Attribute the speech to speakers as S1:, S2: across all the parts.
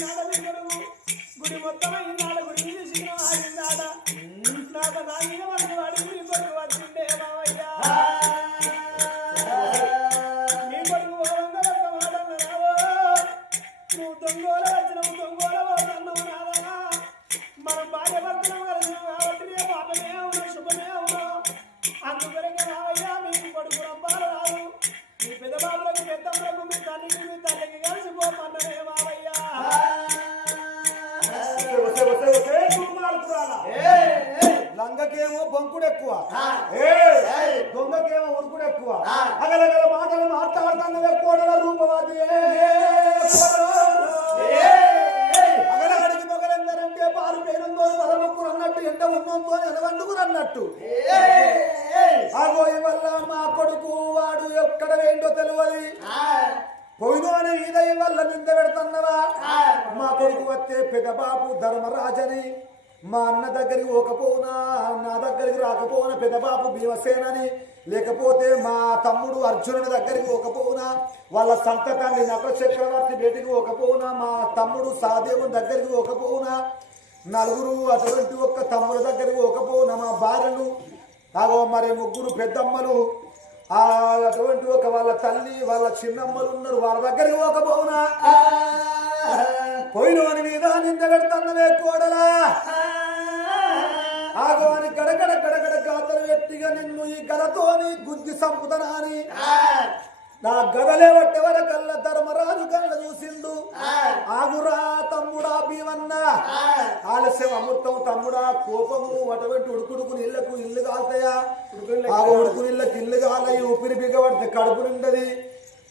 S1: నాట వినడు గుడి మొత్తం నాడ. గుడి నా మీద
S2: లంగకేమో బొంకుడు ఎక్కువ. దొంగకేమో ఉరుకుడు ఎక్కువ. అగలగల మాటలు మాట్లాడుతున్నవే కోడల రూపవాది. అగలగడికి మొగలందరంటే పాలు పేరుందో పదముక్కురు అన్నట్టు ఎండ ఉన్నంతో ఎనవండుకురు అన్నట్టు. ఆగోయి వల్ల మా కొడుకు వాడు ఎక్కడ వేండో తెలియదు పోయిను అని ఈదయ్య వల్ల నింద పెడుతున్నవా మా కొడుకు వస్తే పెదబాబు ధర్మరాజని. మా అన్న దగ్గరికి పోకపోనా నా దగ్గరికి రాకపోనా పెద్దబాబు భీమసేనని. లేకపోతే మా తమ్ముడు అర్జునుడి దగ్గరికి పోకపోనా వాళ్ళ సంతకాన్ని నట చక్రవర్తి బయటికి పోకపోనా మా తమ్ముడు సహదేవుని దగ్గరికి పోకపోనా నలుగురు అటువంటి ఒక్క తమ్ముల దగ్గరికి పోకపోనా మా భార్యలు. అగో మరి ముగ్గురు పెద్దమ్మలు. అటువంటి ఒక వాళ్ళ తల్లి వాళ్ళ చిన్నమ్మలు ఉన్నారు వాళ్ళ దగ్గరికి పోకపోనా పోయినోని మీద నింద పెడుతున్నవే కోడలా. నిన్ను ఈ గదతోని గుద్ది సంపుతనా అని నా గదలే పట్టే వరకల్లా ధర్మరాజు కళ్ళ చూసిండు. ఆగురా తమ్ముడా భీమన్న. ఆలస్యం అమృతం తమ్ముడా కోపము అటువంటి ఉడుకుడుకు ఇళ్ళకు ఇల్లు కాల్తాయా? ఆ ఉడుకు ఇళ్ళకి ఇల్లు కాలయి ఊపిరి బిగబడితే కడుపు నిండది.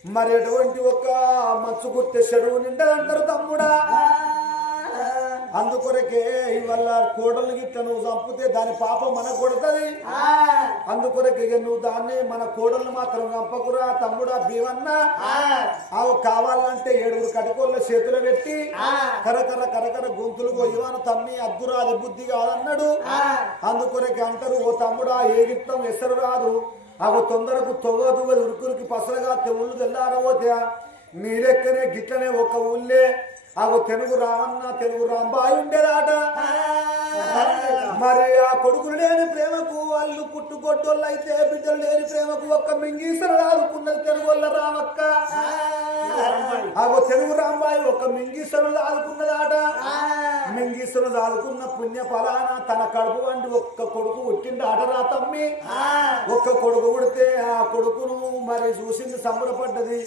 S2: మరి ఎటువంటి ఒక్క మచ్చు గుర్తె చెరువు నిండదంటారు తమ్ముడా? అందుకొరకే ఇవల్ల కోడలు గిట్ట నువ్వు చంపితే దాని పాపం మనకు కొడుతుంది. అందుకొరకే నువ్వు దాన్ని మన కోడలు మాత్రం చంపకురా తమ్ముడా భీమన్న. అవి కావాలంటే ఏడుగురు కటుకోళ్ళ చేతులు పెట్టి కరకర కరకర గొంతులు ఇవాన తమ్మి అద్దురా అది బుద్ధి కాదన్నాడు. అందుకొరకే అంటారు ఓ తమ్ముడా ఏ గిత్తం ఎసరు రాదు. అవి తొందరకు తొవ్వదు ఉరుకురికి పసలుగా తెవుళ్ళు తెల్లారబోతే నీ లెక్కనే గిట్లనే ఒక ఊళ్ళే అవి తెలుగు రామన్న తెలుగు రాంబాయి ఉండేదాట. మరి ఆ కొడుకులు లేని ప్రేమకు వాళ్ళు పుట్టుకొడ్డోళ్ళు అయితే బిడ్డలు లేని ప్రేమకు ఒక్క మింగీసలు ఆదుకున్నది తెలుగు వాళ్ళ రామక్క అగో తెలుగు రాంబాయి ఒక మింగీసలు ఆదుకున్నదాట మింగీసలు ఆదుకున్న పుణ్య ఫలాన తన కడుపు వంటి ఒక్క కొడుకు పుట్టిండు ఆటరా తమ్మి. ఒక్క కొడుకు పుడితే ఆ కొడుకును మరి చూసింది సంబరపడ్డది.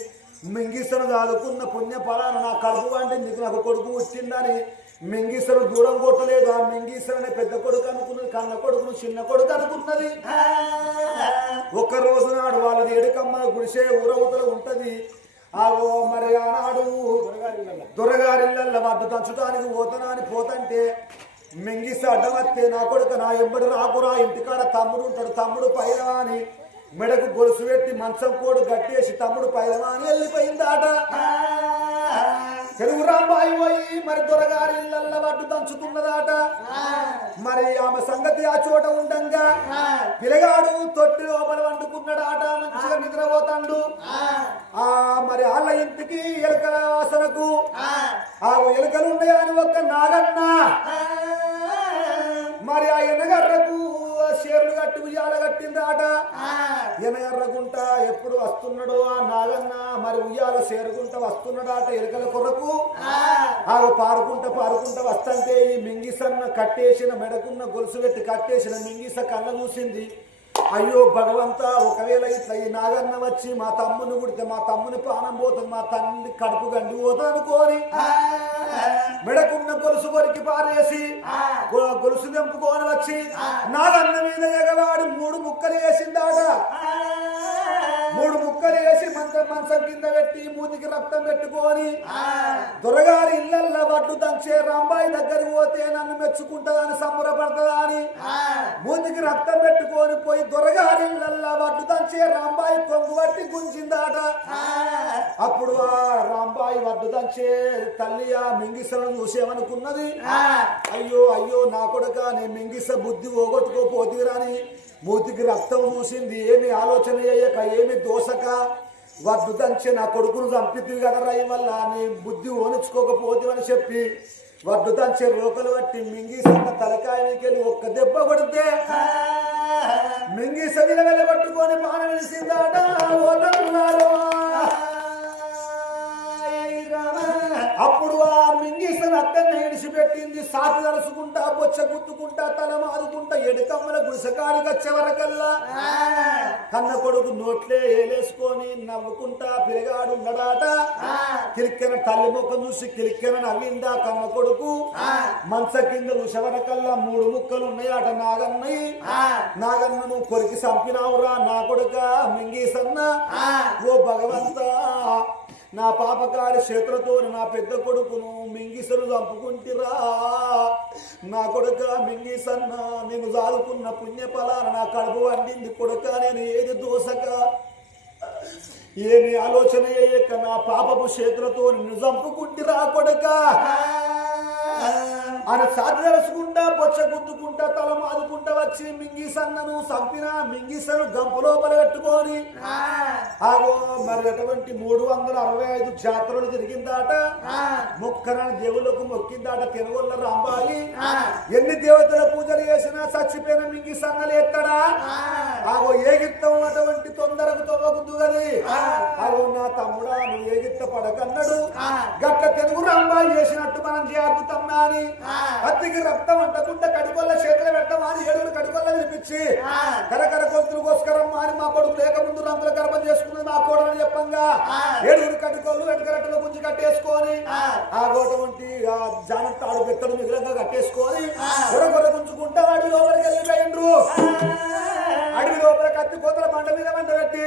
S2: మింగిసను దాదుకున్న పుణ్యఫలాన్ని నా కడుపు అంటే నీకు నాకు కొడుకు వచ్చిందని మింగిసను దూరం కొట్టలేదు? ఆ మింగిసను అనే పెద్ద కొడుకు అనుకున్నది కన్న కొడుకును చిన్న కొడుకు అనుకున్నది. ఒక్క రోజు నాడు వాళ్ళది ఎడుకమ్మ గుడిసే ఊరవుతల ఉంటది. ఆ మరి ఆనాడు దొరగారిళ్ళల్లో వడ్డు దంచడానికి పోతానా అని పోతంటే మింగిస అడ్డమత్తే నా కొడుకు నా ఎంబడి రాకురా ఇంటికాడ తమ్ముడు ఉంటాడు తమ్ముడు పైరా అని మెడకు గొలుసు పెట్టి మంచం కోడు గట్టేసి తమ్ముడు పైలమా అని వెళ్ళిపోయిందాట. తెలుగు రాంబాయి పోయి మరి దొరగారి ఇళ్ళల్ల వడ్డు దంచుతున్నదాట. మరి ఆమె సంగతి ఆ చోట ఉండంగా. పిల్లగాడు తొట్టి లోపల వండుకున్నాడాట మంచిగా నిద్రపోతాండు. ఆ మరి వాళ్ళ ఇంటికి ఎలుకల వాసనకు. ఆ ఎలుకలు ఉన్నాయని ఒక్క నాగన్న. మరి ఆ ఎనగర్రకు షేర్లు కట్టి ఉయ్యాల కట్టిందాట ఎనగర్రగుంట ఎప్పుడు వస్తున్నాడో ఆ నాగన్న మరి ఉయ్యాల షేరుగుంట వస్తున్నాడాట ఎలుకల కొరకు. ఆ. పారుకుంట పారుకుంట వస్తంటే ఈ మింగిసన్న కట్టేసిన మెడకున్న గొలుసు పెట్టి కట్టేసిన మింగిస కళ్ళ చూసింది అయ్యో భగవంత ఒకవేళ ఇట్లా ఈ నాగన్న వచ్చి మా తమ్ముని కుడితే మా తమ్ముని ప్రాణం పోతుంది మా తల్లి కడుపు గండి పోతుంది అనుకోని మెడకున్న గొలుసు కొరికి పారేసి గొలుసు తెంపుకొని వచ్చి నాగన్న మీద ఎగవాడి మూడు ముక్కలు వేసిందాట. మూడు ముక్కలు వేసి మంచం మంచం కింద పెట్టి మూతికి రక్తం పెట్టుకొని దొరగారి ఇళ్ళల్లో వడ్డు దంచే రాంబాయి దగ్గరికి పోతే నన్ను మెచ్చుకుంటుందని సంబరపడుతుందా అని? మూతికి రక్తం పెట్టుకొని పోయి దొరగారి ఇళ్ళల్లో వడ్డు దంచే రాంబాయి కొంగు పట్టి గుంజిందాట. అప్పుడు ఆ రాంబాయి వడ్డు దంచే తల్లి ఆ మింగిసలను చూసేమనుకున్నది? అయ్యో అయ్యో నా కొడుక నేను మింగిస బుద్ధి పోగొట్టుకోపోతీరాని మూతికి రక్తం చూసింది. ఏమి ఆలోచన చేయక ఏమి దోసక వద్దు దంచి నా కొడుకును చంపితివి కదా రై వల్ల నీ బుద్ధి ఓనించుకోకపోతే అని చెప్పి వడ్డు దంచి రోకలు పట్టి మింగి సన్న ఒక్క దెబ్బ కొడితే మింగి సవిల వెళ్ళబట్టుకొని పాన వెలిసిందాడా ఓదన్నాడు అప్పుడు ఆ మింగిసన్ అక్కడిని ఇడిచిపెట్టింది సాటి తలుసుకుంటా బొచ్చ గుద్దుకుంటా తల మాదుకుంటా ఎడుకమ్మల గుడిసెకాడికి వచ్చే వరకల్లా కన్న కొడుకు నోట్లే ఏలేసుకొని నవ్వుకుంటా పిరగాడు ఉన్నాడాట కిలిక్కెన తల్లి ముఖం చూసి కిలిక్కెన నవ్విందా కన్న కొడుకు. మంచ కింద చూసేవరకల్లా మూడు ముక్కలు ఉన్నాయట నాగన్నయి నాగన్న నువ్వు కొరికి చంపినావురా నా కొడుక మింగీసన్న. ఓ భగవంతా నా పాపకారి చేతులతో నా పెద్ద కొడుకును మింగిసలు చంపుకుంటిరా. నా కొడుక మింగిసన్న నేను చాలుకున్న పుణ్యఫలాన నా కడుపు వండింది కొడుక నేను ఏది దోసక? ఏమి ఆలోచన అయ్యక నా పాపపు చేతులతో నిన్ను చంపుకుంటిరా కొడుక. అని సాధి తెలుసుకుంటా బొచ్చ గుద్దుకుంటా తల మాదుకుంటా వచ్చి మింగిసన్నను చంపిన మింగిసను గంప లోపల పెట్టుకొని. ఆగో మరి అటువంటి మూడు వందల అరవై ఐదు జాతరలు తిరిగిందాట మొక్కన దేవుళ్ళకు మొక్కిందాట తినగొల్ల రాంబాయి. ఎన్ని దేవతల పూజలు చేసినా చచ్చిపోయిన మింగి సంగలు ఎత్తడా ఆగో ఏగిత్తం అటువంటి తొందరకు తవ్వకుద్దు గది ఆగో నా తమ్ముడా నువ్వు ఏగిత్త పడకన్నాడు? గట్ట తెలుగు రాంబాయి చేసినట్టు మనం చేయద్దు తమ్మా అని కత్తికి రక్తం అంటకుండా కడుకొల్ల చేతులు పెట్టమా అని ఏడుగురు కడుకొల్ల వినిపించి కరకర కొంతులు కోసుకరమ్మా అని మా కొడుకు లేకముందు రంగుల గర్భం చేసుకున్నది మా కోడని చెప్పంగా ఏడుగురు కట్టుకోళ్ళు వెనకరట్టులో గుంజి కట్టేసుకొని ఆ. గోటవంటి ఆ జానతాడు పెత్తడు మిగిలంగా కట్టేసుకొని గొడగొడ గుంజుకుంటా అడవి లోపలికి వెళ్ళిపోయిండ్రు. అడవి లోపల కత్తి కోతల మంట మీద మంట పెట్టి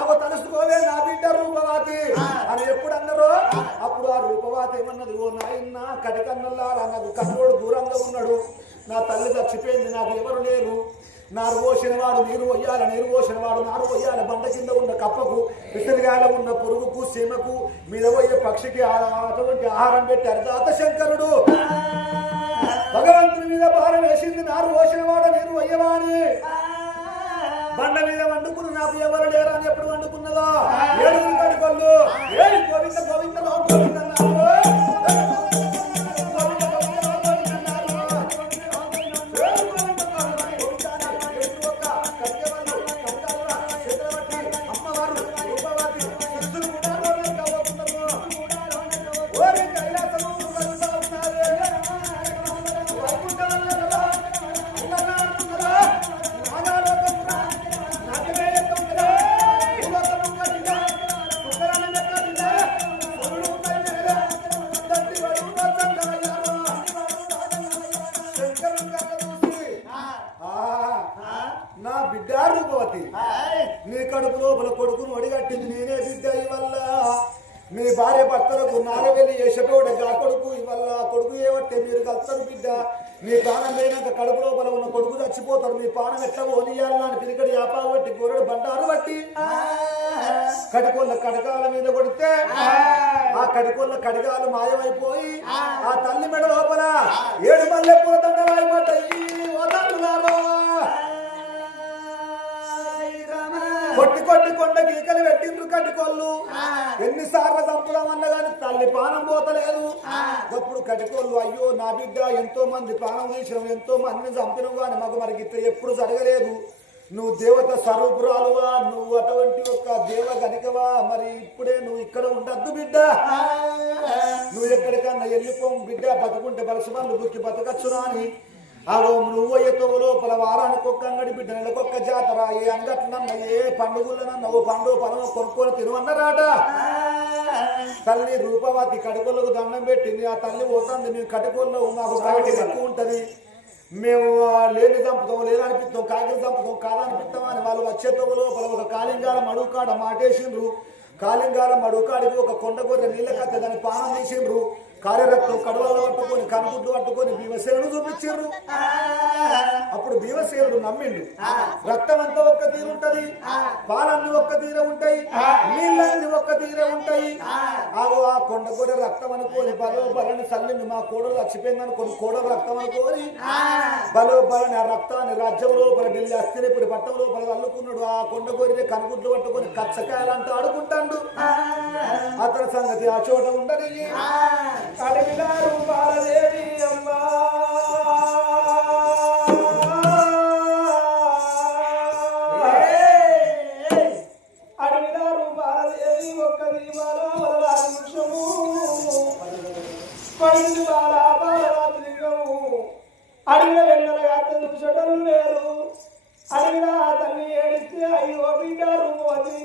S2: అవ తలుసుకోవే నా బిడ్డ రూపవాతి అని ఎప్పుడు అప్పుడు ఆ రూపవాత ఏమన్నది? ఓ నాయన్న కటికన్నల్లారా నాకు కన్నోడు దూరంగా ఉన్నాడు. నా తల్లి చచ్చిపోయింది నాకు ఎవరు లేరు. నారు పోసిన వాడు నీరు పోయాలి నీరు పోసిన వాడు నారు పోయాలి. బండ కింద ఉన్న కప్పకు విసిరిగాల ఉన్న పురుగుకు సీమకు మీద పోయే పక్షికి అటువంటి ఆహారం పెట్టారు దాత శంకరుడు. భగవంతుని మీద భారం వేసింది నారు పోసిన వాడు నీరు పోయేవాని బండ మీద వండుకుని నాకు ఎవరు లేరా అని ఎప్పుడు వండుకున్నదో? ఏడుగురు కడుకొల్లు ఏడు గోవింద గోవింద లో మీ నీ కడుపు లోపల కొడుకును ఒడిగట్టింది నేనే బిడ్డ ఇవల్ల మీ భార్య భర్తలకు నారవెల్లి చేసేటోడ ఆ కొడుకు ఇవల్ల కొడుకు ఏమంటే మీరు కలుస్తారు బిడ్డ? మీ ప్రాణం లేనాక కడుపు లోపల ఉన్న కొడుకు చచ్చిపోతాడు. మీ ప్రాణం ఎట్లా ఓనియాలని అని పిలికడి వ్యాపారం బట్టి గొర్రెడు బండారు బట్టి కడుకోళ్ళ కడకాల మీద కొడితే ఆ కడుకోళ్ళ కడగాలు మాయమైపోయి ఆ తల్లి మెడ లోపల ఏడు మళ్ళీ పూల దండలు కొట్టి కొట్టి కొండ గీకలు పెట్టిండ్రు కట్టుకోళ్ళు ఎన్నిసార్లు చంపుదామన్నా గాని తల్లి ప్రాణం పోతలేదు. అప్పుడు కట్టుకోళ్ళు అయ్యో నా బిడ్డ ఎంతో మంది ప్రాణం తీసినాం ఎంతో మందిని చంపినాం గాని మాకు ఇట్లా ఎప్పుడు జరగలేదు. నువ్వు దేవత స్వరూపురాలువా నువ్వు అటువంటి ఒక దేవ గనికవా? మరి ఇప్పుడే నువ్వు ఇక్కడ ఉండద్దు బిడ్డ. నువ్వు ఎక్కడికన్నా వెళ్ళిపోం బిడ్డ బతుకుంటే బలసవాళ్ళు బుక్కి బతకచ్చునా అని. అగో నువ్వు ఎతో లోపల వారానికి ఒక్క అంగడి బిడ్డ నెలకొక్క జాతర ఏ అంగట్లన్న ఏ పండుగలనన్న ఓ పండుగ పొలం కొనుక్కొని తినవన్నరాట తల్లి రూపవతి కడుకోలకు దండం పెట్టింది ఆ తల్లి పోతుంది మేము కడుకోల్లో మాకు ఎక్కువ ఉంటది. మేము లేని చంపుతాం లేదనిపిస్తాం కాకిరి చంపుతాం కాదనిపిస్తాం అని వాళ్ళు వచ్చేతో లోపల ఒక కాలింగాలం అడుగు కాడ మాటేసిండ్రు. కాలింగాలం అడుగు కాడికి ఒక కొండ గొర్రె నీళ్ళ కత్త దాన్ని పానం తీసిండ్రు కార్యరక్తం కడవల్ల పట్టుకొని కనుగుడ్డు పట్టుకొని భీమసేనుడు చూపించారు అప్పుడు భీమసేనుడు నమ్మిండు. రక్తం అంతా ఒక్క తీరు ఉంటది. పాలన్నీ ఒక్క తీర ఉంటాయి. నీళ్ళన్నీ ఒక్క తీర ఉంటాయి. ఆగో ఆ కొండ కూడా రక్తం అనుకోని బలో బలని సల్లిండు మా కోడలు చచ్చిపోయింది అనుకోని కోడలు రక్తం అనుకోని బలో బలని ఆ రక్తాన్ని రాజ్యం లోపల ఢిల్లీ అస్థిని ఇప్పుడు పట్టం లోపల అల్లుకున్నాడు. ఆ కొండ కోరిని కనుగుడ్లు పట్టుకొని కచ్చకాయలంటూ ఆడుకుంటాడు. అతని సంగతి ఆ చోట ఉండని
S1: అడవిదారు బాలదేవి అమ్మా. అడవిదారు బాలదేవి ఒక్క దీపాల వరలాది వృక్షము. పడింది బాల బాలరాత్రిగము. అడవిలో వెళ్ళల గాత చూసటలు లేరు అడవిలో తల్లి ఏడిస్తే అయ్యో బిడ్డ రూపవతి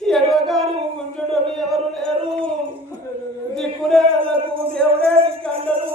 S1: ఎడవగాను ఉంచటలు ఎవరు లేరు. దిక్కునేళ్ళకు దేవుడే దిక్కండరు.